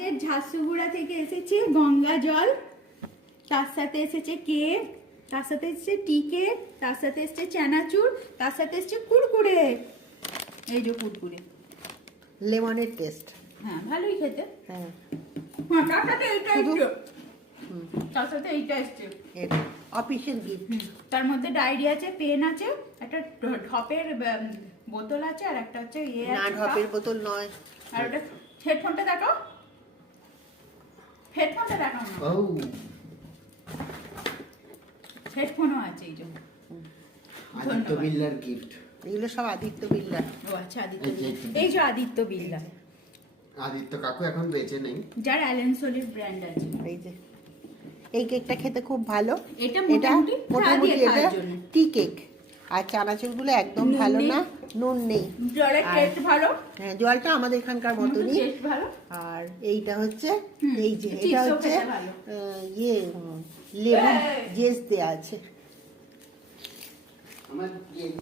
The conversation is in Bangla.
আমাদের ঝারসুগুড়া থেকে এসেছে গঙ্গা জল, তার সাথে এসেছে কেক, তার সাথে এসেছে টি কেক, তার সাথে এসেছে চানাচুর, তার সাথে এসেছে কুরকুরে। এই যে কুরকুরে, লেমনের টেস্ট। হ্যাঁ ভালোই খেতে। হ্যাঁ, তার সাথে এইটা এসছে, তার সাথে এইটা এসছে অফিশিয়াল গিফট। তার মধ্যে ডায়েরি আছে, পেন আছে, একটা ঢপের বোতল আছে, আর একটা হচ্ছে না, ঢপের বোতল নয়। আর ওটা হেডফোনটা দেখাও, হেডফোনটা দেখাও না। ও হেডফোনও আছে এই যে। আদিত্য বিড়লার গিফট। এগুলো সব আদিত্য বিড়লা। ও আচ্ছা, আদিত্য বিড়লা। এই যে আদিত্য বিড়লা, আদিত্য কাকু এখন বেঁচে নেই, যার অ্যালেনসোলির ব্র্যান্ড আছে। এই যে এই কেকটা খেতে খুব ভালো। এটা মোটামুটি এটা টি কেক। আর চানাচুরগুলো একদম ভালো না, নুন নেই। জলের টেস্ট ভালো। হ্যাঁ, জলটা আমাদের এখানকার মতনই। টেস্ট ভালো। আর এইটা হচ্ছে এই যে এটা চিপসও হচ্ছে খেতে ভালো। ইয়ে লেবু জেস দেওয়া আছে। আমার